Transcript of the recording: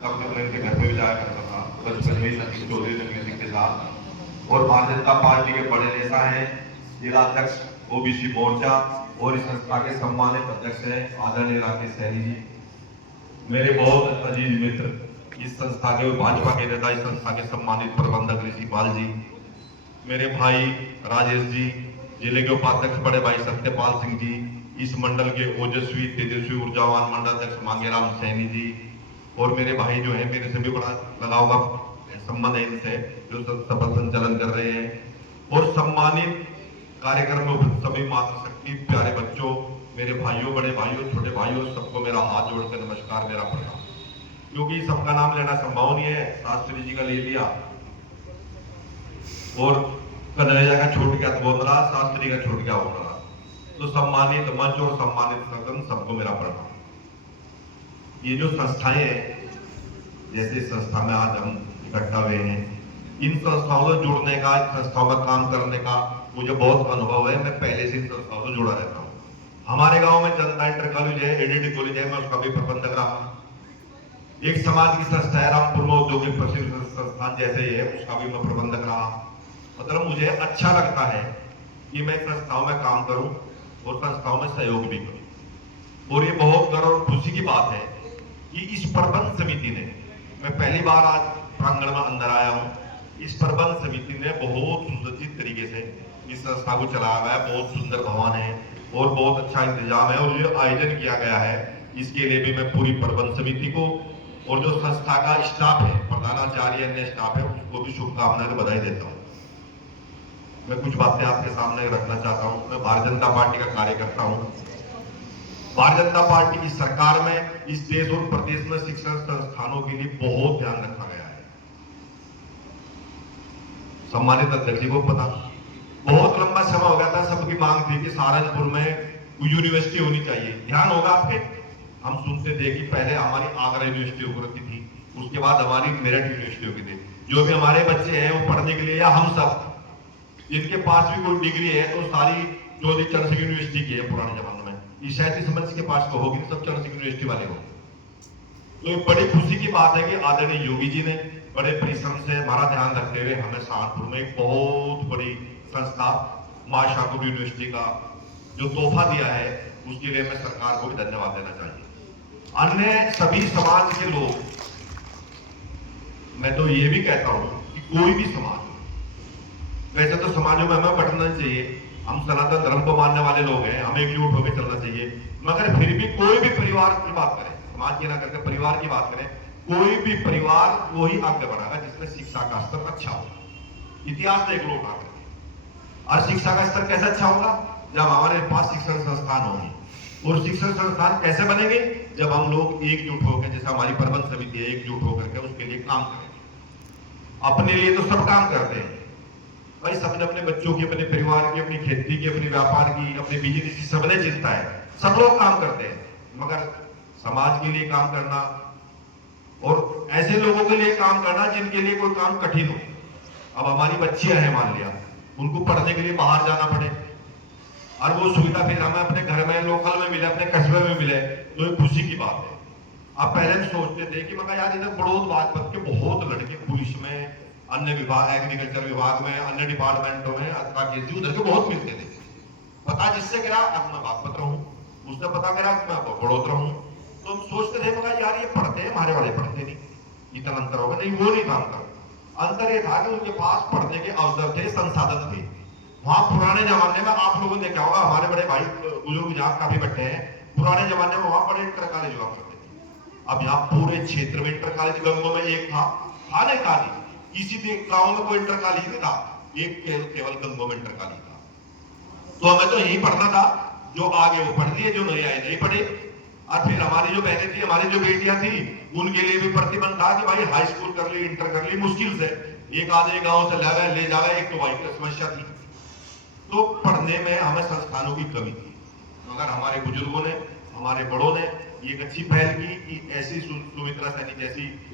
अपने फ्रेंड के घर पे भी जाया करता था बचपन में सचिन चौधरी रणवीर सिंह के साथ। और भारतीय जनता पार्टी के बड़े नेता हैं, जिलाध्यक्ष ओबीसी मोर्चा और इस संस्था के सम्मानित अध्यक्ष हैं आदरणीय राकेश सहनी जी, मेरे बहुत अजीज मित्र, इस संस्था के भाजपा के नेता, इस संस्था के सम्मानित प्रबंधक ऋषिपाल जी, मेरे भाई राजेश जी, जिले के उपाध्यक्ष बड़े भाई सत्यपाल सिंह जी, इस मंडल के ओजस्वी तेजस्वी ऊर्जावान मंडल अध्यक्ष मांगेराम सैनी जी, और मेरे भाई जो है मेरे से भी बड़ा लगाव का संबंध है इनसे, जो सफल संचालन कर रहे हैं। और सम्मानित कार्यक्रम में उपस्थित सभी मातृशक्ति प्यारे बच्चों, मेरे भाइयों, बड़े भाइयों, छोटे भाइयों, सबको मेरा हाथ जोड़कर नमस्कार, मेरा प्रणाम। क्योंकि सबका नाम लेना संभव नहीं है, शास्त्री जी का ले लिया और कन्हैया का छूट गया तो बोल रहा, शास्त्री का छूट गया बोल रहा। तो सम्मानित मंच और सम्मानित सदन, सबको मेरा प्रणाम। ये जो संस्थाएं हैं, जैसे संस्था में आज हम इकट्ठा हुए हैं, इन संस्थाओं से जुड़ने का, संस्थाओं में काम करने का मुझे बहुत अनुभव है। मैं पहले से इन संस्थाओं से जुड़ा रहता हूँ। हमारे गांव में जनता इंटर कॉलेज है, एडीडी कॉलेज है, मैं उसका भी प्रबंधक रहा। एक समाज की संस्था है रामपुर में, औद्योगिक प्रशिक्षण संस्थान जैसे ही है, उसका भी मैं प्रबंधक रहा। मतलब मुझे अच्छा लगता है कि मैं संस्थाओं में काम करूं और संस्थाओं में सहयोग भी करूं। और ये बहुत गर्व और खुशी की बात है कि इस प्रबंध समिति ने, मैं पहली बार आज प्रांगण में अंदर आया हूं, इस प्रबंध समिति ने बहुत सुसज्जित तरीके से इस संस्था को चलाया हुआ है। बहुत सुंदर भवन है और बहुत अच्छा इंतजाम है, और जो आयोजन किया गया है इसके लिए भी मैं पूरी प्रबंध समिति को और जो संस्था का स्टाफ है, प्रधानाचार्य, अन्य स्टाफ है, उसको भी शुभकामनाएं, बधाई देता हूं। मैं कुछ बातें आपके सामने रखना चाहता हूं। मैं भारतीय जनता पार्टी का कार्यकर्ता हूं। भारतीय जनता पार्टी की सरकार में इस देश और प्रदेश में शिक्षण संस्थानों के लिए बहुत ध्यान रखा गया है। सम्मानित अध्यक्ष जी को पता, बहुत लंबा समय हो गया था, सबकी मांग थी कि सहारनपुर में यूनिवर्सिटी होनी चाहिए। ध्यान होगा आपके, हम सुनते थे कि पहले हमारी आगरा यूनिवर्सिटी होती थी, उसके बाद हमारी मेरठ यूनिवर्सिटी होती थी। जो भी हमारे बच्चे हैं वो पढ़ने के लिए, या हम सब जिनके पास भी कोई डिग्री है, तो सारी चौधरी चरण सिंह यूनिवर्सिटी की है पुराने जमाने में। ये शायद इस मंच के पास तो होगी, सब चरण सिंह यूनिवर्सिटी वाले हो। तो ये बड़ी खुशी की बात है कि आदरणीय योगी जी ने बड़े परिश्रम से हमारा ध्यान रखते हुए हमें सहारनपुर में एक बहुत बड़ी संस्था मां शाकुर यूनिवर्सिटी का जो तोहफा दिया है, उसके लिए मैं सरकार को भी धन्यवाद देना चाहिए। अन्य सभी समाज के लोग, मैं तो ये भी कहता हूं कि कोई भी समाज, वैसे तो समाजों में हमें बंटना चाहिए, हम सनातन धर्म को मानने वाले लोग हैं, हमें एकजुट होकर चलना चाहिए, मगर फिर भी कोई भी परिवार की बात करें, समाज की ना करके परिवार की बात करें, कोई भी परिवार वही आगे बढ़ाएगा जिसमें शिक्षा का स्तर अच्छा होगा। इतिहास देख लो उठा करके। और शिक्षा का स्तर कैसे अच्छा होगा? जब हमारे पास शिक्षण संस्थान होंगे। और शिक्षण संस्थान कैसे बनेंगे? जब हम लोग एकजुट होकर, जैसे हमारी प्रबंध समिति है, एकजुट होकर के उसके लिए काम करेंगे। अपने लिए तो सब काम करते हैं भाई, सबने अपने बच्चों की, अपने परिवार की, अपनी खेती की, अपने व्यापार की, अपने बिजनेस की, सबने चिंता है, सब लोग काम करते हैं, मगर समाज के लिए काम करना और ऐसे लोगों के लिए काम करना जिनके लिए कोई काम कठिन हो। अब हमारी बच्चियां हैं, मान लिया उनको पढ़ने के लिए बाहर जाना पड़े, और वो सुविधा फिर हमें अपने घर में, लोकल में मिले, अपने कस्बे में मिले, तो एक खुशी की बात है। अब पहले हम सोचते थे कि मगर यार इधर बड़ौद बागपत के बहुत लड़के पुलिस में, अन्य विभाग, एग्रीकल्चर विभाग में, अन्य डिपार्टमेंटों में, उधर के बहुत मिलते थे। पता जिससे करा, अब मैं बागपत रहूं, उसने पता करा मैं बड़ोदरा हूं। तो हम सोचते थे मगर यार ये पढ़ते हैं, हमारे वाले पढ़ते नहीं, इतना अंतर होगा नहीं, वो नहीं काम कर। अंतर ये था कि उनके पास पढ़ने के अवसर थे, संसाधन थे। वहां पुराने जमाने में आप लोगों ने देखा होगा, हमारे बड़े भाई बुजुर्ग जहां काफी बैठे हैं, पुराने जमाने में वहां बड़े इंटर कॉलेज हुआ करते थे। अब यहाँ पूरे क्षेत्र में इंटर कॉलेज, गंगों में एक था नहीं था नहीं, किसी भी गांव में कोई इंटर कॉलेज नहीं था, एक केवल गंगों में इंटर कॉलेज था। तो हमें तो यही पढ़ना था, जो आगे वो पढ़ लिए, जो नहीं आए नहीं पढ़े। और फिर हमारी जो बहनें थी, हमारी जो बेटियां थी, उनके लिए भी प्रतिबंध था कि भाई हाई स्कूल कर ली, इंटर कर ली, मुश्किल से एक आधे गांव से ले जावे, एक तो भाई की समस्या थी। तो पढ़ने में हमें संस्थानों की कमी थी, मगर हमारे बुजुर्गों ने, हमारे बड़ों ने एक अच्छी पहल की कि ऐसी सुमित्रा सैनी जैसी